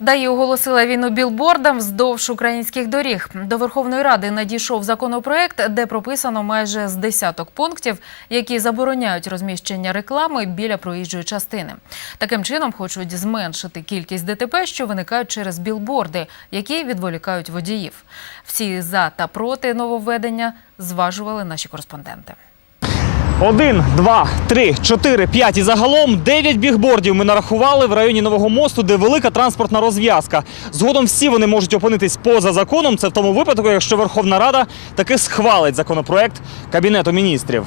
ДАІ оголосила війну білбордам вздовж українських доріг. До Верховної Ради надійшов законопроект, де прописано майже з десяток пунктів, які забороняють розміщення реклами біля проїжджої частини. Таким чином хочуть зменшити кількість ДТП, що виникають через білборди, які відволікають водіїв. Всі за та проти нововведення зважували наші кореспонденти. Один, два, три, чотири, п'ять і загалом дев'ять бігбордів ми нарахували в районі Нового мосту, де велика транспортна розв'язка. Згодом всі вони можуть опинитись поза законом. Це в тому випадку, якщо Верховна Рада таки схвалить законопроект Кабінету міністрів.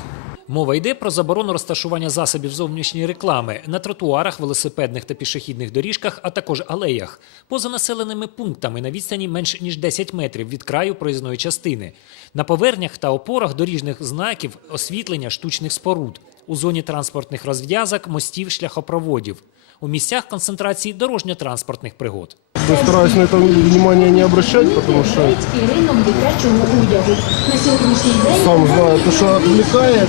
Мова йде про заборону розташування засобів зовнішньої реклами на тротуарах, велосипедних та пішохідних доріжках, а також алеях, поза населеними пунктами на відстані менш ніж 10 метрів від краю проїзної частини, на поверхнях та опорах доріжних знаків, освітлення штучних споруд, у зоні транспортних розв'язок, мостів, шляхопроводів, у місцях концентрації дорожньо-транспортних пригод Я стараюсь на это внимание не обращать, потому что і ринок дитячого одягу. На сьогоднішній день сам знаю, то, что отвлекает,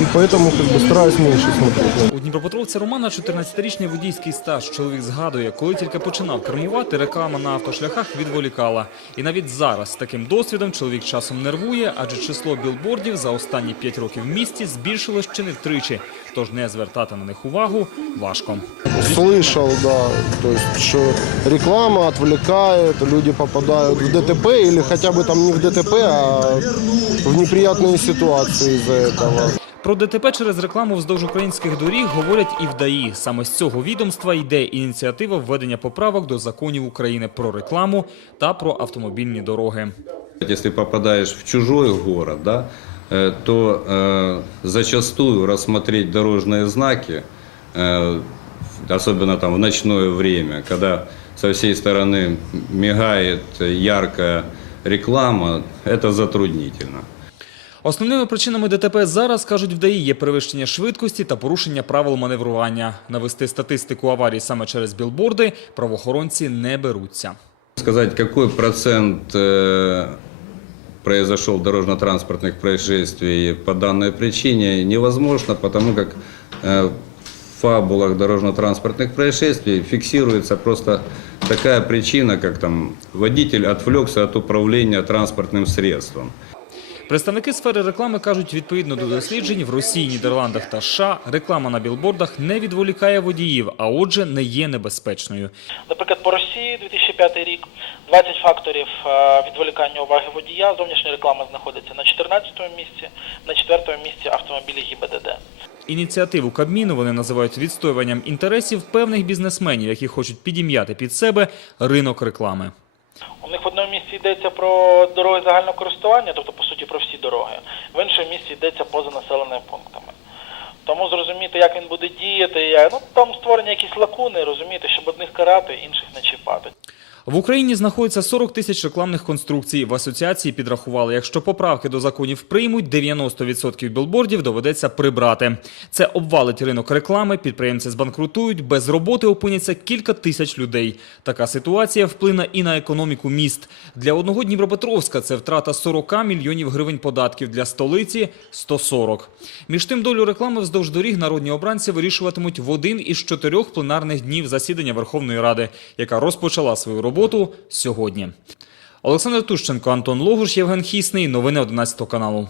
и поэтому как бы стараюсь меньше смотреть. У Дніпропетровця Романа 14-річний водійський стаж. Чоловік згадує, коли тільки починав кермувати, реклама на автошляхах відволікала. І навіть зараз з таким досвідом чоловік часом нервує, адже число білбордів за останні 5 років в місті збільшилось чи не втричі. Тож не звертати на них увагу важко. Слышал, да, то есть, что реклама отвлекает, люди попадают в ДТП или хотя бы там не в ДТП, а в неприятные ситуации из-за этого. Про ДТП через рекламу вздовж українських доріг говорять і в ДАІ. Саме з цього відомства йде ініціатива введення поправок до законів України про рекламу та про автомобільні дороги. Если попадаешь в чужой город, да, э, то э, зачастую рассмотреть дорожные знаки, э, особенно там в ночное время, когда со всей стороны мигает яркая реклама, это затруднительно. Основними причинами ДТП зараз, кажуть в ДАІ, є перевищення швидкості та порушення правил маневрування. Навести статистику аварій саме через білборди правоохоронці не беруться. Сказать, какой процент э, произошел дорожно-транспортных происшествий по данной причине невозможно, потому как э, в фабулах дорожно-транспортных происшествий фиксируется просто такая причина, как там водитель отвлекся от управления транспортным средством. Представники сфери реклами кажуть, відповідно до досліджень в Росії, Нідерландах та США реклама на білбордах не відволікає водіїв, а отже, не є небезпечною. Наприклад, по Росії 2005 рік 20 факторів е, відволікання уваги водія. Зовнішня реклама знаходиться на 14-му місці, на 4-му місці автомобілі ГІБДД. Ініціативу Кабміну вони називають відстоюванням інтересів певних бізнесменів, які хочуть підім'яти під себе ринок реклами. У них в одному місці йдеться про дороги загального користування, тобто по суті про всі дороги. В іншому місці йдеться поза населеними пунктами. Тому зрозуміти, як він буде діяти, ну там створені якісь лакуни, розуміти, щоб одних карати, інших не чіпати. В Україні знаходиться 40 тисяч рекламних конструкцій. В асоціації підрахували, якщо поправки до законів приймуть, 90% білбордів доведеться прибрати. Це обвалить ринок реклами, підприємці збанкрутують, без роботи опиняться кілька тисяч людей. Така ситуація вплине і на економіку міст. Для одного Дніпропетровська це втрата 40 мільйонів гривень податків, для столиці – 140. Між тим долю реклами вздовж доріг народні обранці вирішуватимуть в один із чотирьох пленарних днів засідання Верховної Ради, яка розпочала свою роботу сьогодні. Олександр Тущенко, Антон Логуш, Євген Хісний. Новини 11 каналу.